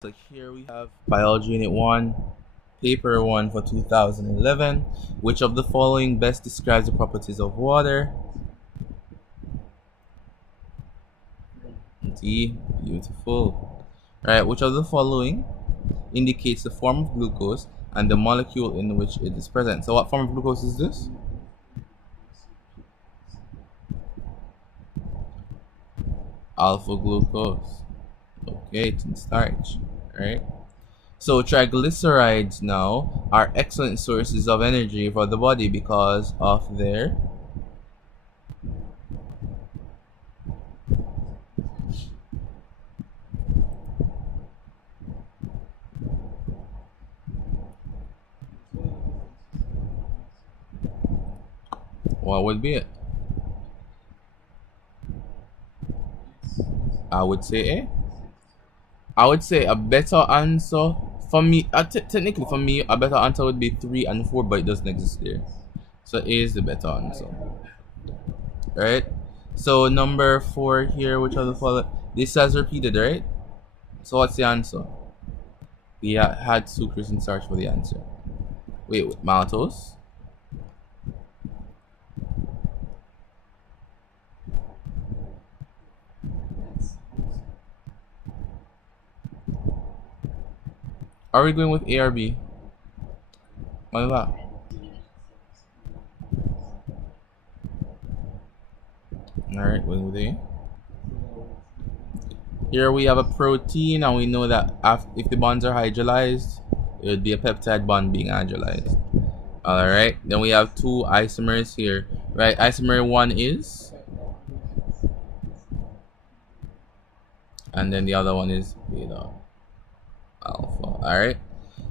So here we have Biology Unit 1, Paper 1 for 2011. Which of the following best describes the properties of water? D. Beautiful. Right, which of the following indicates the form of glucose and the molecule in which it is present? So what form of glucose is this? Alpha glucose. Okay, it's in starch. Right? So triglycerides now are excellent sources of energy for the body because of their what would be it? I would say A. I would say a better answer for me, technically for me, a better answer would be 3 and 4, but it doesn't exist there. So A is the better answer. Right? So number 4 here, which are the following? This has repeated, right? So what's the answer? We had sucrose and starch for the answer. Wait, maltose? Are we going with A or B? What is that? Alright, going with A. Here we have a protein, and we know that if the bonds are hydrolyzed, it would be a peptide bond being hydrolyzed. Alright, then we have two isomers here. Right, isomer 1 is, and then the other one is beta alpha. Alright,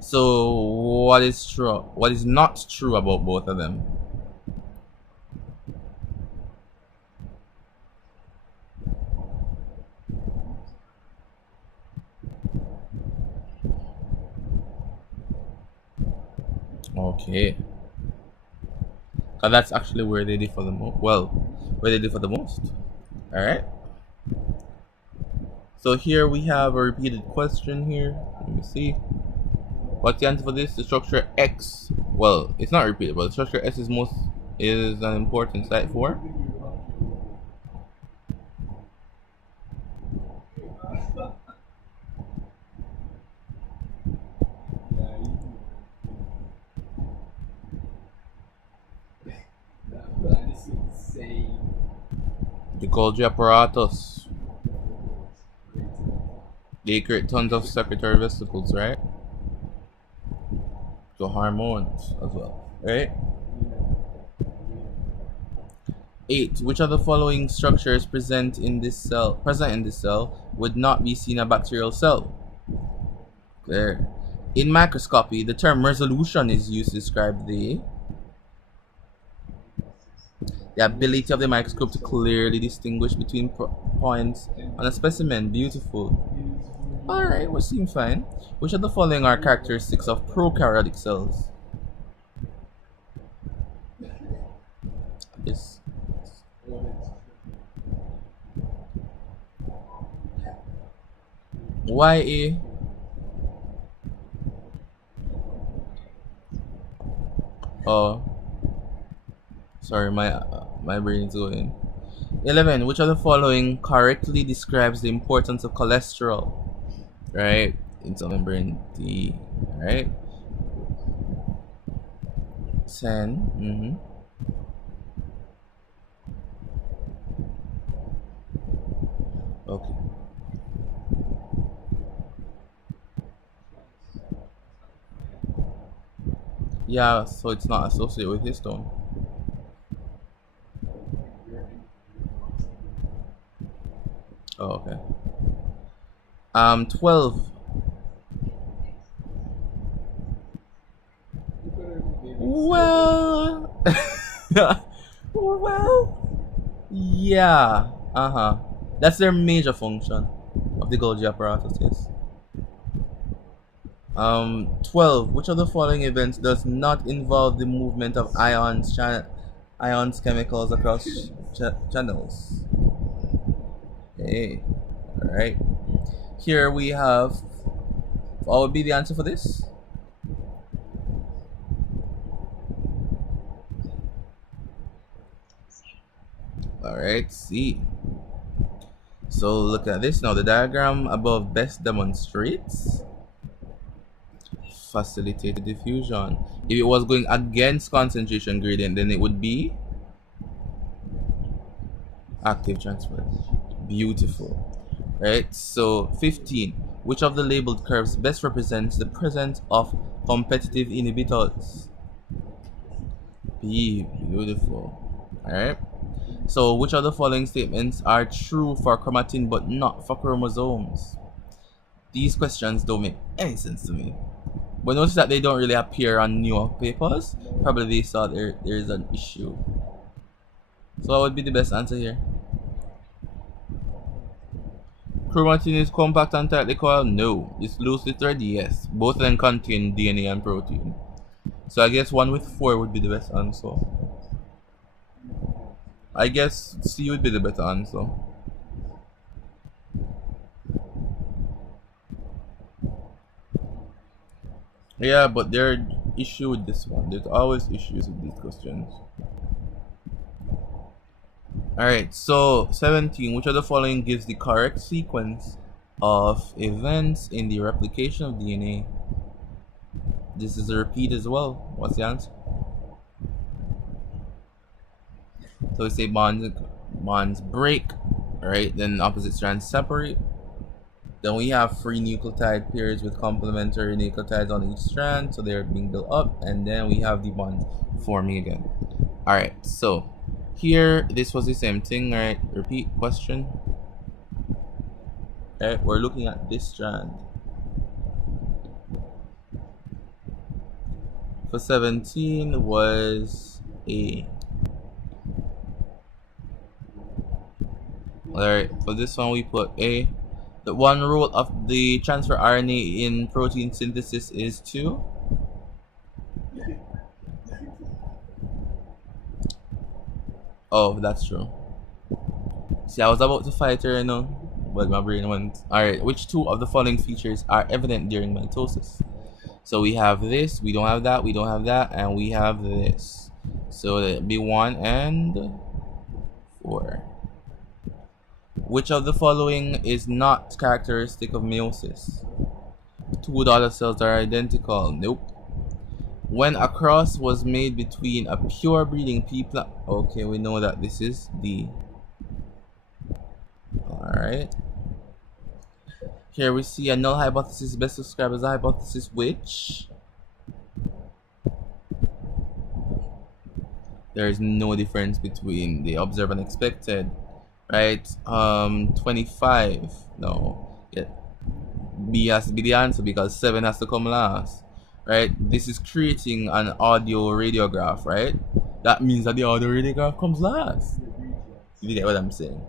so what is true? What is not true about both of them? Okay, so that's actually where they differ the most. Well, where they differ the most. Alright, so here we have a repeated question here. Let me see. What's the answer for this? The structure X. Well, it's not repeated, but the structure S is an important site for. The Golgi apparatus. They create tons of secretory vesicles, right? So hormones as well, right? 8. Which of the following structures present in this cell would not be seen in a bacterial cell? There. In microscopy, the term resolution is used to describe the ability of the microscope to clearly distinguish between points on a specimen. Beautiful. Alright, we seem fine. Which of the following are characteristics of prokaryotic cells? Yes. YA. Oh, sorry, my brain is going. 11. Which of the following correctly describes the importance of cholesterol? Right, into membrane D. Right. 10. Okay. Yeah, so it's not associated with histone. Oh, okay. 12. Well, well, yeah. That's their major function of the Golgi apparatus. Yes. 12. Which of the following events does not involve the movement of ions chemicals across channels? Okay. All right. Here we have What would be the answer for this? Alright, C. So look at this now. The diagram above best demonstrates facilitated diffusion. If it was going against concentration gradient, then it would be active transfer. Beautiful. Right, so 15. Which of the labeled curves best represents the presence of competitive inhibitors? B. Beautiful. Alright. So which of the following statements are true for chromatin but not for chromosomes? These questions don't make any sense to me. But notice that they don't really appear on newer papers. Probably they saw there is an issue. So what would be the best answer here? Chromatin is compact and tightly coiled? No. It's loosely threaded? Yes. Both of them contain DNA and protein. So I guess 1 with 4 would be the best answer. I guess C would be the better answer. Yeah, but there's issue with this one. There's always issues with these questions. Alright, so 17. Which of the following gives the correct sequence of events in the replication of DNA? This is a repeat as well. What's the answer? So we say bonds break, right? Then opposite strands separate. Then we have free nucleotide pairs with complementary nucleotides on each strand, so they're being built up, and then we have the bonds forming again. Alright, so here this was the same thing, right? Repeat question. Alright, we're looking at this strand. For 17 was A. Alright, for this one we put A. The one role of the transfer RNA in protein synthesis is to oh, that's true. See, I was about to fight her, you know, but my brain went. Alright, which two of the following features are evident during mitosis? So we have this, we don't have that, we don't have that, and we have this. So that'd be 1 and 4. Which of the following is not characteristic of meiosis? 2 daughter cells are identical. Nope. When a cross was made between a pure breeding pea plant. Okay, we know that this is D. Alright. Here we see a null hypothesis best described as a hypothesis which there is no difference between the observed and expected. Right, 25. No, yeah. B has to be the answer because 7 has to come last. Right, this is creating an audio radiograph, right? That means that the audio radiograph comes last. You get what I'm saying?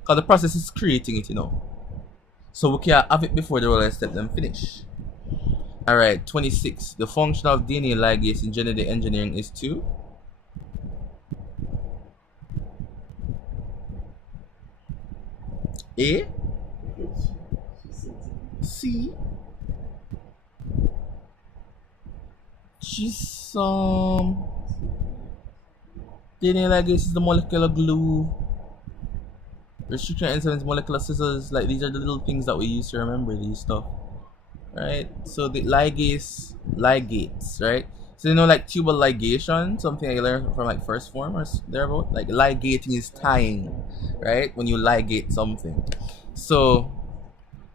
Because the process is creating it, you know. So we can have it before the roller step then finish. Alright, 26. The function of DNA ligase in genetic engineering is to A, C, just DNA ligase is the molecular glue. Restriction enzymes, molecular scissors, like these are the little things that we use to remember these stuff, right? So the ligates, right? So you know, like tubal ligation, something I learned from like first form or thereabout. Like ligating is tying, right? When you ligate something. So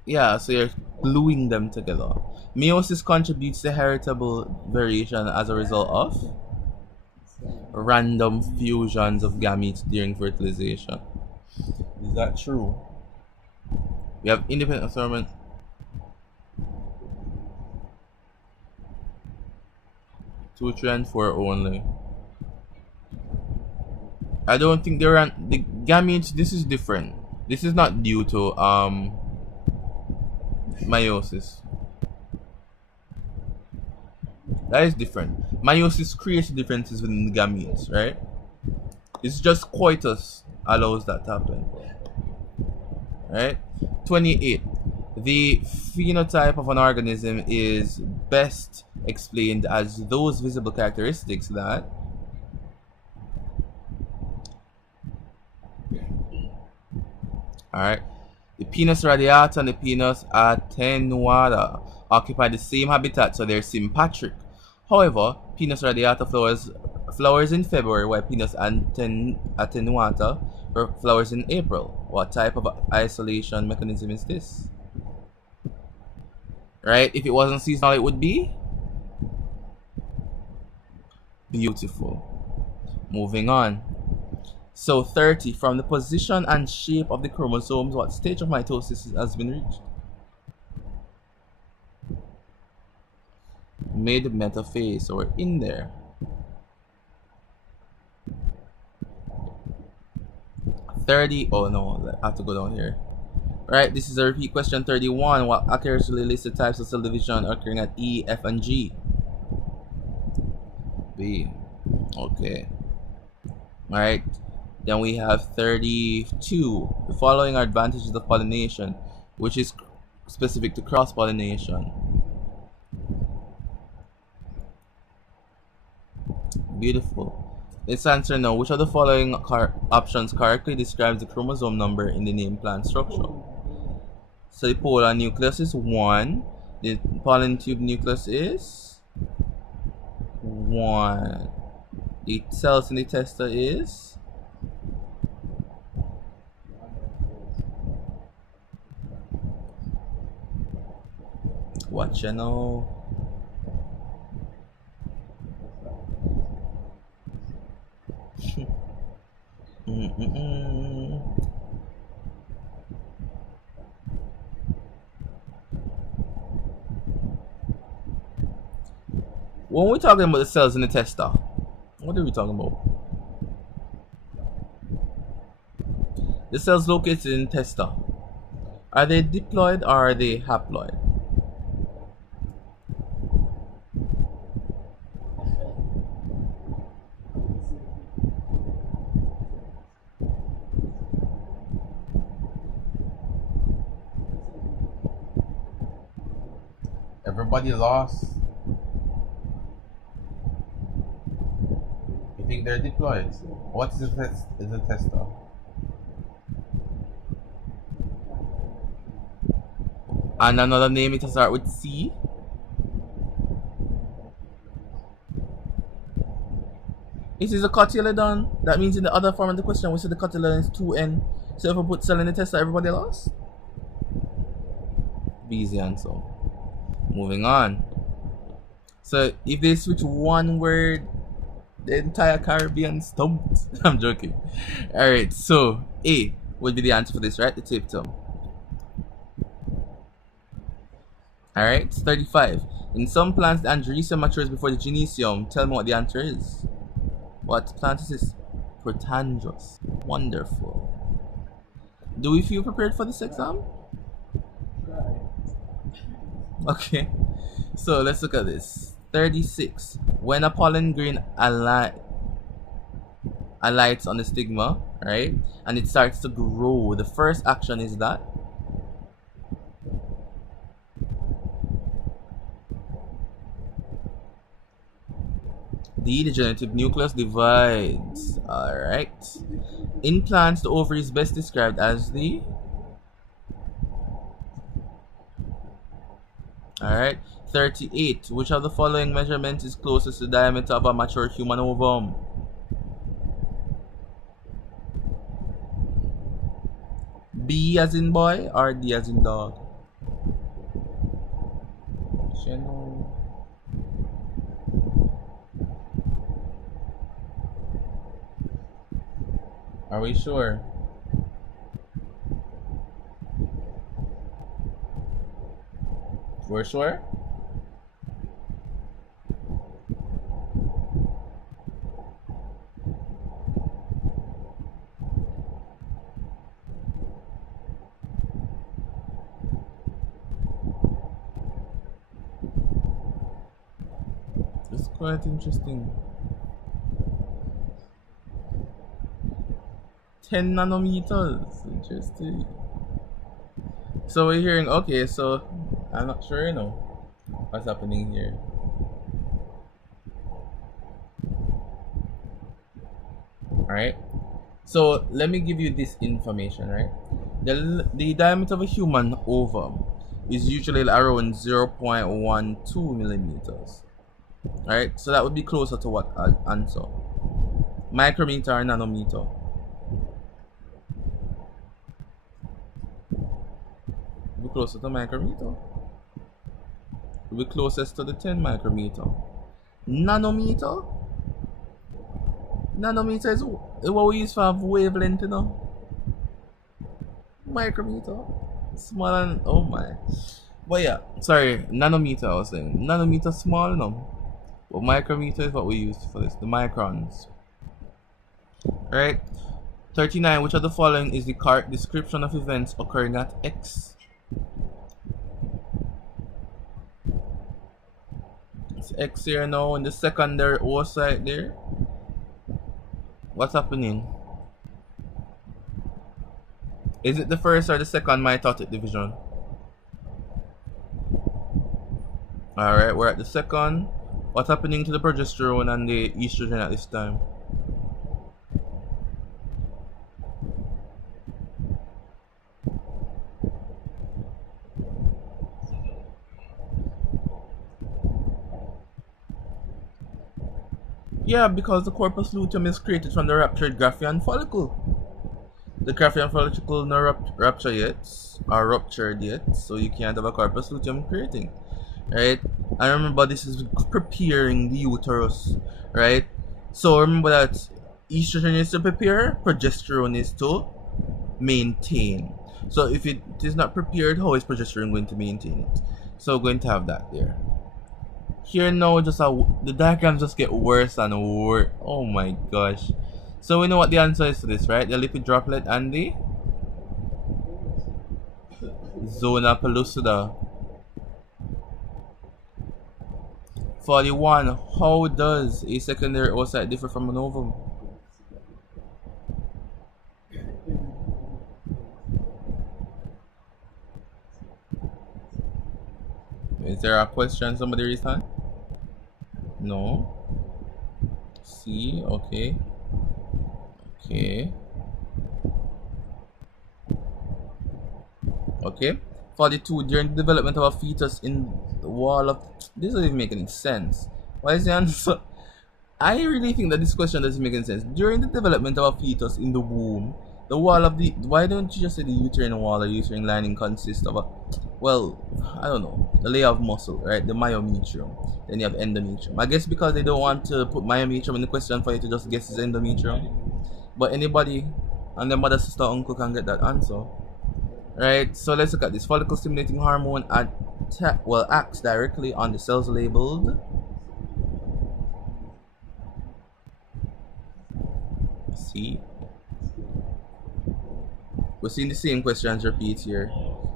yeah, so you're gluing them together. Meiosis contributes to heritable variation as a result of random fusions of gametes during fertilization. Is that true? We have independent assortment. Two, 3, and 4 only. I don't think they're on the gametes. This is different. This is not due to meiosis. That is different. Meiosis creates differences within the gametes, right? It's just coitus allows that to happen. Right? 28. The phenotype of an organism is best explained as those visible characteristics that alright, the Pinus radiata and the Pinus attenuata occupy the same habitat, so they're sympatric. However, Pinus radiata flowers in February, while Pinus attenuata flowers in April. What type of isolation mechanism is this? Right? If it wasn't seasonal, it would be beautiful. Moving on. So 30, from the position and shape of the chromosomes, what stage of mitosis has been reached? Mid-metaphase, so we're in there. 30, oh no, I have to go down here. Right, this is a repeat question. 31, what accurately lists the types of cell division occurring at E, F, and G? B. Okay. Alright, then we have 32. The following are advantages of pollination, which is specific to cross-pollination. Beautiful. Let's answer now. Which of the following options correctly describes the chromosome number in the named plant structure? So the polar nucleus is 1. The pollen tube nucleus is 1. The cells in the testa is what you know. When we're talking about the cells in the testa, what are we talking about? The cells located in the testa, are they diploid or are they haploid? Everybody lost. You think they're diploid? What is the testa? And another name it start with C. This is a cotyledon. That means in the other form of the question we said the cotyledon is 2N. So if we put cell in the testa, everybody lost? B is the answer. Moving on. So if they switch one word, the entire Caribbean stumped. I'm joking. Alright, so A would be the answer for this, right? The tapetum. Alright, it's 35. In some plants, the androecium matures before the gynoecium. Tell me what the answer is. What plant is this? Protandrous. Wonderful. Do we feel prepared for this exam? Okay, so let's look at this. 36. When a pollen grain alights on the stigma, right, and it starts to grow, the first action is that the degenerative nucleus divides. Alright. In plants, the ovary is best described as the alright. 38. Which of the following measurements is closest to the diameter of a mature human ovum? B as in boy or D as in dog? Are we sure? We're sure? It's quite interesting. 10 nanometers. Interesting. So we're hearing, okay, so I'm not sure, you know, what's happening here. Alright, so let me give you this information, right? The diameter of a human ovum is usually around 0.12 millimeters. Alright, so that would be closer to what answer? Micrometer or nanometer? Would be closer to micrometer. Would be closest to the 10 micrometer. Nanometer? Nanometer is what we use for wavelength, you know? Micrometer? Smaller than, oh my. But yeah, sorry, nanometer I was saying. Nanometer small, no? But micrometer is what we use for this, the microns. Right? 39. Which of the following is the correct description of events occurring at X? It's X here now in the secondary oocyte there. What's happening? Is it the first or the second mitotic division? Alright, we're at the second. What's happening to the progesterone and the estrogen at this time? Yeah, because the corpus luteum is created from the ruptured Graafian follicle. The Graafian follicle not ruptured yet, or ruptured yet, so you can't have a corpus luteum creating, right? And remember, this is preparing the uterus, right? So remember that estrogen is to prepare, progesterone is to maintain. So if it is not prepared, how is progesterone going to maintain it? So we're going to have that there. Here now, the diagrams just get worse and worse. Oh my gosh. So we know what the answer is to this, right? The lipid droplet and the zona pellucida. 41. How does a secondary oocyte differ from an ovum? Is there a question somebody raised hand? No. C. Okay. Okay. Okay. 42. During the development of a fetus in the wall of... This doesn't even make any sense. Why is the answer? I really think that this question doesn't make any sense. During the development of a fetus in the womb, the wall of the... Why don't you just say the uterine wall or uterine lining consists of a... Well, I don't know. The layer of muscle, right? The myometrium. Then you have endometrium. I guess because they don't want to put myometrium in the question for you to just guess it's endometrium. But anybody and their mother, sister, uncle can get that answer. Right, so let's look at this. Follicle stimulating hormone acts directly on the cells labeled. See, we're seeing the same questions repeat here.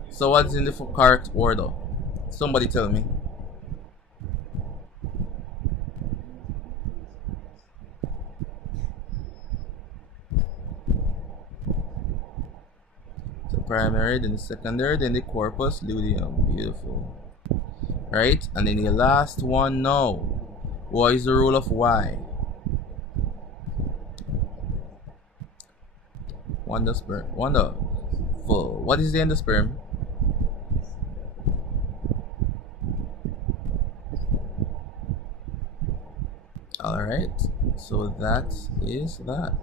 So what's in the correct order? Somebody tell me. So primary, then the secondary, then the corpus luteum. Beautiful. Right, and then the last one now. What is the rule of Y? Wonderful. What is the endosperm? Alright, so that is that.